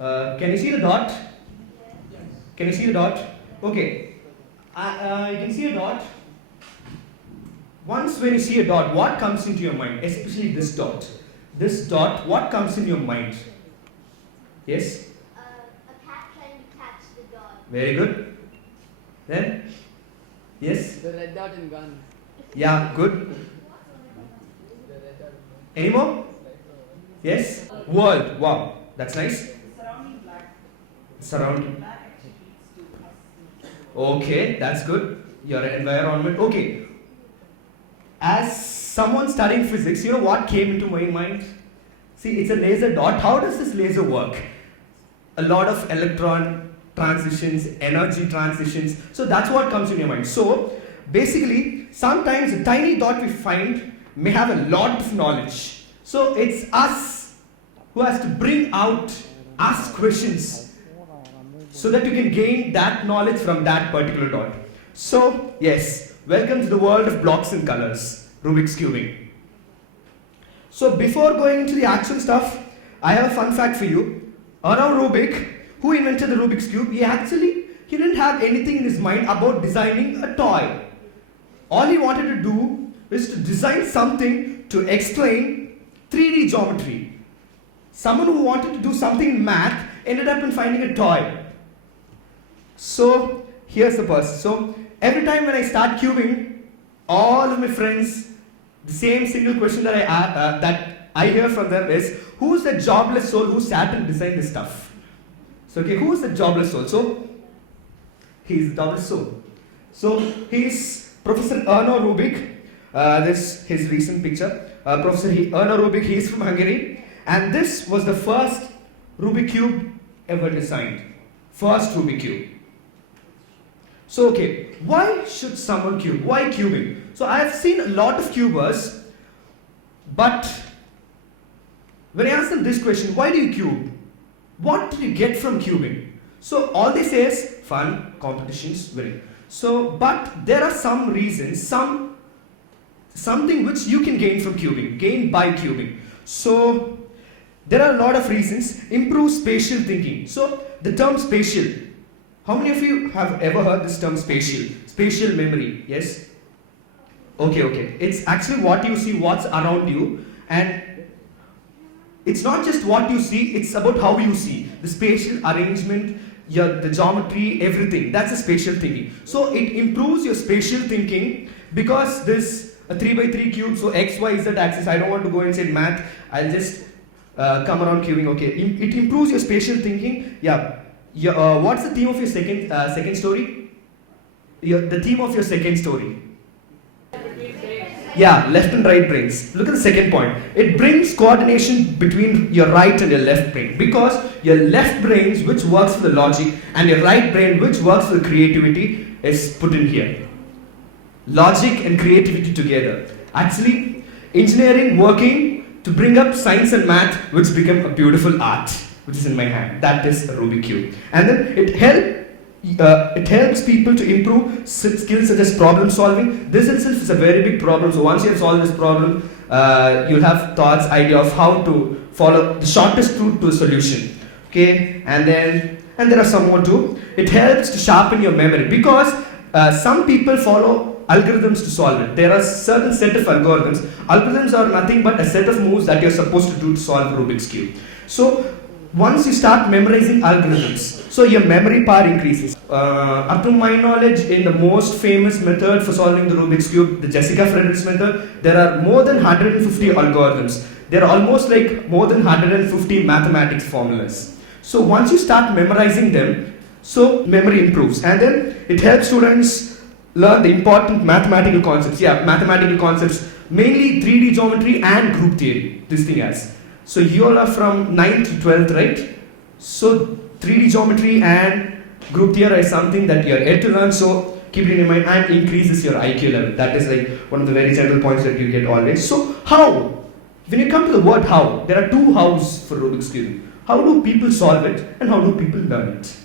Can you see the dot? Can you see the dot? Okay. You can see a dot. Once when you see a dot, what comes into your mind? Especially this dot. This dot, what comes in your mind? Yes? A cat trying to catch the dog. Very good. Then? Yes? The red dot in gun. Yeah, good. Any more? Yes? World. Wow. That's nice. Surrounding black. Surrounding. Black actually leads to us. Okay, that's good. Your environment. Okay. As someone studying physics, you know what came into my mind? See, it's a laser dot. How does this laser work? A lot of electron transitions, energy transitions. So that's what comes in your mind. So basically, sometimes a tiny dot we find may have a lot of knowledge. So it's us who has to bring out, ask questions, so that you can gain that knowledge from that particular dot. So yes, welcome to the world of blocks and colors, Rubik's cubing. So before going into the actual stuff, I have a fun fact for you. Around Rubik, who invented the Rubik's cube, he didn't have anything in his mind about designing a toy. All he wanted to do is to design something to explain 3D geometry. Someone who wanted to do something in math ended up in finding a toy. So here's the person. So every time when I start cubing, all of my friends, the same single question that I hear from them is, who's the jobless soul who sat and designed this stuff? So okay, who's the jobless soul? So he's the jobless soul. So he's Professor Erno Rubik. This his recent picture. Professor Erno Rubik. He is from Hungary, and this was the first Rubik cube ever designed. First Rubik cube. So okay, why should someone cube? Why cubing? So I have seen a lot of cubers, but when I ask them this question, why do you cube? What do you get from cubing? So all they say is fun, competitions, winning. So, but there are some reasons, something which you can gain from cubing, gain by cubing. So there are a lot of reasons. Improve spatial thinking. So the term spatial. How many of you have ever heard this term spatial? Spatial memory, yes? Okay. It's actually what you see, what's around you, and it's not just what you see, it's about how you see. The spatial arrangement, the geometry, everything. That's a spatial thinking. So it improves your spatial thinking because this a 3x3 cube, so x, y, z axis. I don't want to go inside math. I'll just come around cubing. Okay, it improves your spatial thinking. Yeah. What's the theme of your second story? The theme of your second story. Yeah, left and right brains. Look at the second point. It brings coordination between your right and your left brain, because your left brain, which works for the logic, and your right brain, which works for the creativity, is put in here. Logic and creativity together. Actually, engineering working to bring up science and math, which become a beautiful art, which is in my hand. That is a Rubik cube. And then it helps people to improve skills such as problem solving. This itself is a very big problem. So once you have solved this problem, you'll have thoughts, idea of how to follow the shortest route to a solution. Okay, and there are some more too. It helps to sharpen your memory, because some people follow algorithms to solve it. There are certain set of algorithms. Algorithms are nothing but a set of moves that you're supposed to do to solve Rubik's cube. So once you start memorizing algorithms, so your memory power increases. Up to my knowledge, in the most famous method for solving the Rubik's cube, the Jessica Fredericks method, there are more than 150 algorithms. There are almost like more than 150 mathematics formulas. So once you start memorizing them, so memory improves, and then it helps students learn the important mathematical concepts. Yeah, mathematical concepts, mainly 3D geometry and group theory. This thing has. So you all are from 9th to 12th, right? So 3D geometry and group theory is something that you are yet to learn, so keep it in mind, and increases your IQ level. That is like one of the very central points that you get always. So how? When you come to the word how, there are two hows for Rubik's cube. How do people solve it and how do people learn it?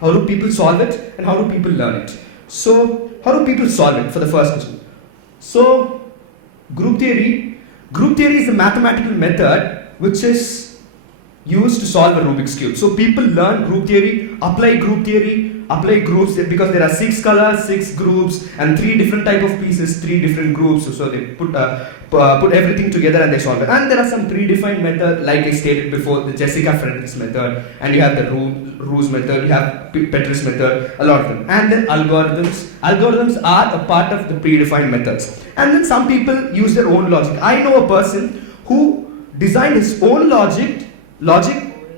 How do people solve it and how do people learn it? So how do people solve it for the first question? So group theory is a mathematical method which is used to solve a Rubik's Cube. So people learn group theory, apply groups because there are 6 colors, 6 groups, and 3 different type of pieces, 3 different groups. So they put everything together and they solve it. And there are some predefined method, like I stated before, the Jessica Frederick's method, and you have the Ruse method, you have Petrus method, a lot of them. And then algorithms. Algorithms are a part of the predefined methods. And then some people use their own logic. I know a person who designed his own logic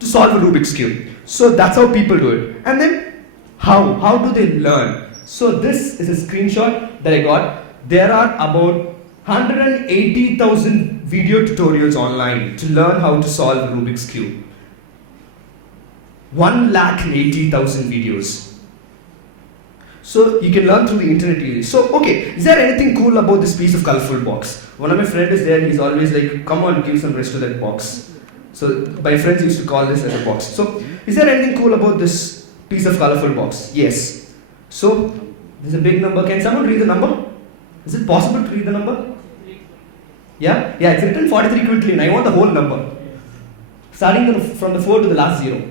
to solve a Rubik's Cube. So that's how people do it. And then how do they learn? So this is a screenshot that I got. There are about 180,000 video tutorials online to learn how to solve a Rubik's Cube. 180,000 videos. So you can learn through the internet easily. So okay, is there anything cool about this piece of colorful box? One of my friends is there, he's always like, come on, give some rest to that box. So my friends used to call this as a box. So is there anything cool about this piece of colorful box? Yes. So there's a big number. Can someone read the number? Is it possible to read the number? Yeah? Yeah, it's written 43 quintillion. I want the whole number. Starting from the 4 to the last 0.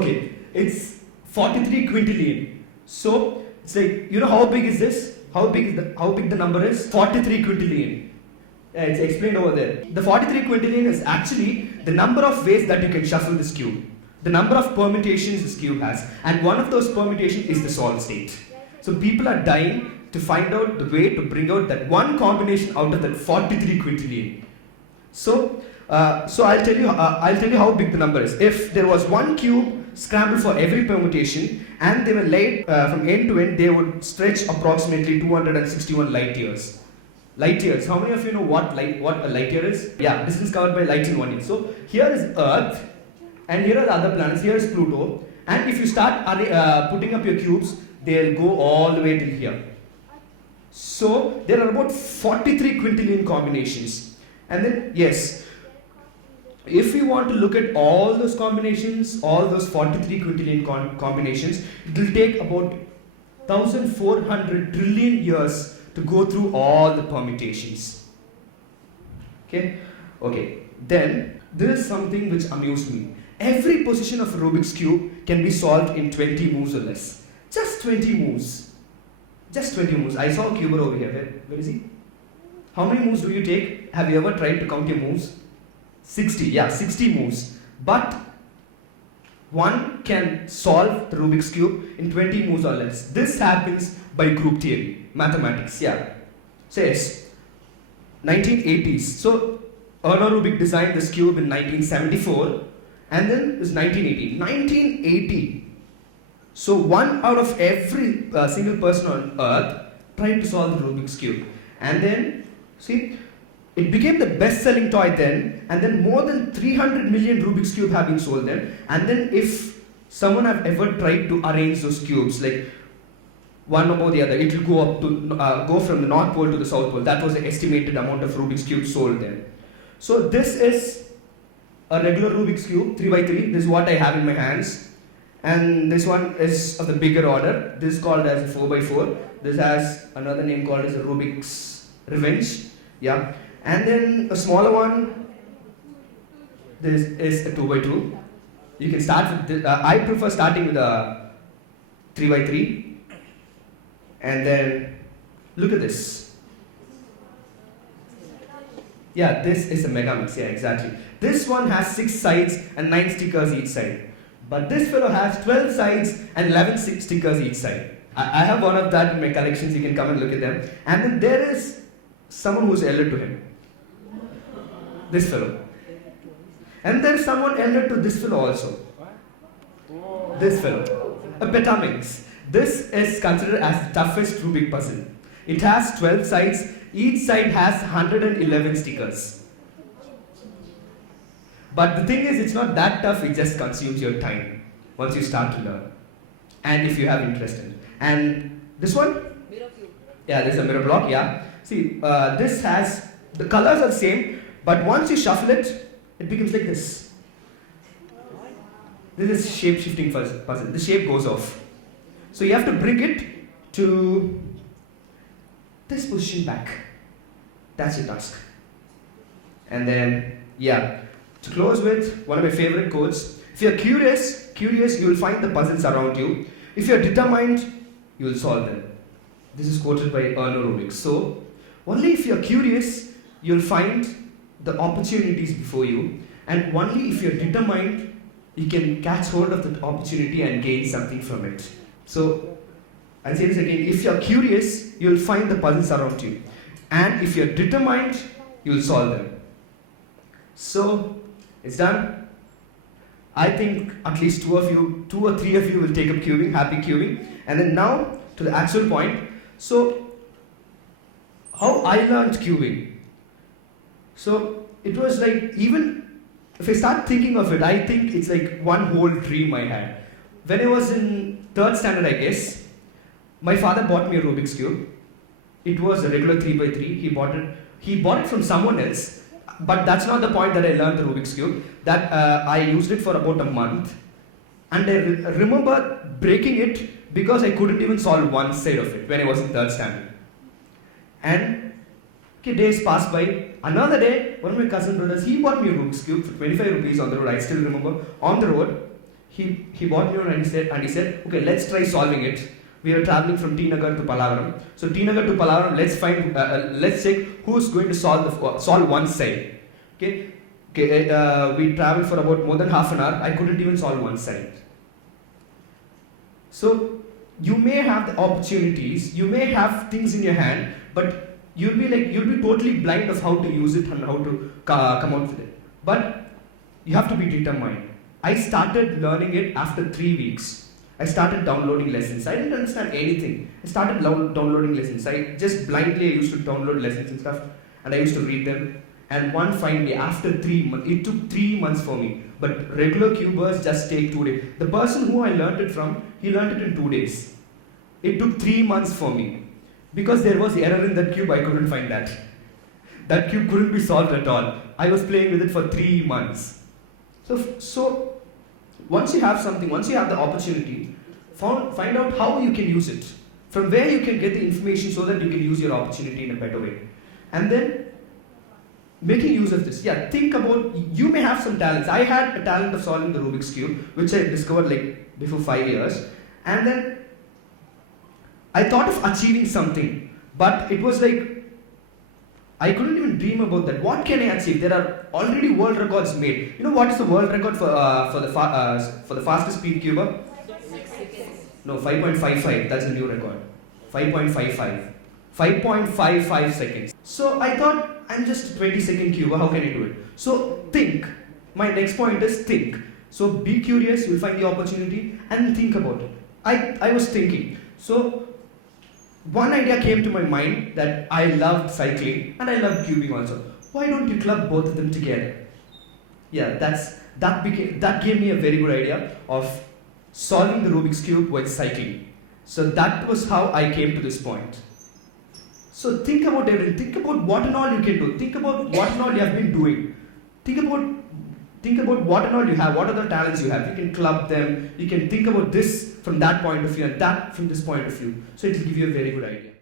Okay, it's 43 quintillion. So it's like, you know how big is this? How big the number is? 43 quintillion. Yeah, it's explained over there. The 43 quintillion is actually the number of ways that you can shuffle this cube. The number of permutations this cube has. And one of those permutations is the solid state. So people are dying to find out the way to bring out that one combination out of that 43 quintillion. So I'll tell you how big the number is. If there was one cube scrambled for every permutation and they were laid from end to end, they would stretch approximately 261 light years. Light years. How many of you know what a light year is? Yeah, distance covered by light in 1 year. So here is Earth, and here are the other planets. Here is Pluto. And if you start putting up your cubes, they'll go all the way till here. So there are about 43 quintillion combinations. And then yes, if we want to look at all those combinations, all those 43 quintillion combinations, it will take about 1,400 trillion years to go through all the permutations. Okay? Then there is something which amused me. Every position of a Rubik's Cube can be solved in 20 moves or less. Just 20 moves. Just 20 moves. I saw a cuber over here. Where is he? How many moves do you take? Have you ever tried to count your moves? 60. Yeah, 60 moves. But one can solve the Rubik's Cube in 20 moves or less. This happens by group theory, mathematics. Yeah. Says 1980s. So Erno Rubik designed this cube in 1974, and then it was 1980. 1980. So 1 out of every single person on Earth tried to solve the Rubik's Cube. And then, see, it became the best-selling toy then, and then more than 300 million Rubik's Cube have been sold then. And then if someone have ever tried to arrange those cubes, like one above the other, it will go up to go from the North Pole to the South Pole. That was the estimated amount of Rubik's Cube sold then. So this is a regular Rubik's Cube, 3x3. This is what I have in my hands. And this one is of the bigger order. This is called as a 4x4. This has another name called as a Rubik's Revenge. Yeah. And then a smaller one, this is a 2x2. You can start with this. I prefer starting with a 3x3. And then look at this. Yeah, this is a Megamix. Yeah, exactly. This one has 6 sides and 9 stickers each side. But this fellow has 12 sides and 11 stickers each side. I have one of that in my collections. You can come and look at them. And then there is someone who's elder to him. This fellow. And there is someone elder to this fellow also. This fellow. A Petamix. This is considered as the toughest Rubik puzzle. It has 12 sides. Each side has 111 stickers. But the thing is, it's not that tough. It just consumes your time once you start to learn. And if you have interest in it. And this one? Mirror cube. Yeah, this is a mirror block. Yeah. See, this has, the colors are the same, but once you shuffle it, it becomes like this. This is shape-shifting puzzle. The shape goes off. So you have to bring it to this position back. That's your task. And then, yeah, To close with one of my favorite quotes, if you're curious, you will find the puzzles around you. If you're determined, you will solve them. This is quoted by Rubik. So, only if you're curious, you'll find the opportunities before you, and only if you're determined, you can catch hold of the opportunity and gain something from it. So, I'll say this again, if you're curious, you'll find the puzzles around you, and if you're determined, you'll solve them. So, it's done. I think at least two or three of you will take up cubing, happy cubing. And then now to the actual point. So, how I learned cubing. So, it was like, even if I start thinking of it, I think it's like one whole dream I had. When I was in 3rd standard, I guess, my father bought me a Rubik's Cube. It was a regular 3x3. He bought it from someone else. But that's not the point that I learned the Rubik's Cube. That I used it for about a month. And I remember breaking it because I couldn't even solve one side of it when I was in 3rd standard. And days passed by. Another day, one of my cousin brothers, he bought me a Rubik's Cube for 25 rupees on the road. I still remember. On the road, he bought me one and he said, okay, let's try solving it. We were traveling from T Nagar to Pallavaram. So T Nagar to Pallavaram, let's check who's going to solve one side. Okay, we traveled for about more than half an hour. I couldn't even solve one side. So you may have the opportunities, you may have things in your hand, but you'll be totally blind of how to use it and how to come out with it. But you have to be determined. I started learning it after 3 weeks. I started downloading lessons. I didn't understand anything. I started downloading lessons. I used to download lessons and stuff, and I used to read them. And one fine day, after 3 months, it took 3 months for me. But regular cubers just take 2 days. The person who I learned it from, he learned it in 2 days. It took 3 months for me. Because there was error in that cube, I couldn't find that. That cube couldn't be solved at all. I was playing with it for 3 months. So once you have something, once you have the opportunity, find out how you can use it. From where you can get the information so that you can use your opportunity in a better way. And then, making use of this. Yeah, think about, you may have some talents. I had a talent of solving the Rubik's Cube, which I discovered before 5 years. And then, I thought of achieving something. But it was I couldn't even dream about that. What can I achieve? There are already world records made. You know what is the world record for the fastest speed cuber? 6 seconds. No, 5.55. That's a new record. 5.55. 5.55 seconds. So I thought, I'm just a 20-second cuber. How can I do it? So think. My next point is think. So be curious. You'll find the opportunity and think about it. I was thinking. So one idea came to my mind that I loved cycling and I loved cubing also. Why don't you club both of them together? Yeah, that gave me a very good idea of solving the Rubik's Cube with cycling. So that was how I came to this point. So think about everything. Think about what and all you can do. Think about what and all you have been doing. Think about what and all you have. What are the talents you have? You can club them. You can think about this from that point of view and that from this point of view. So it will give you a very good idea.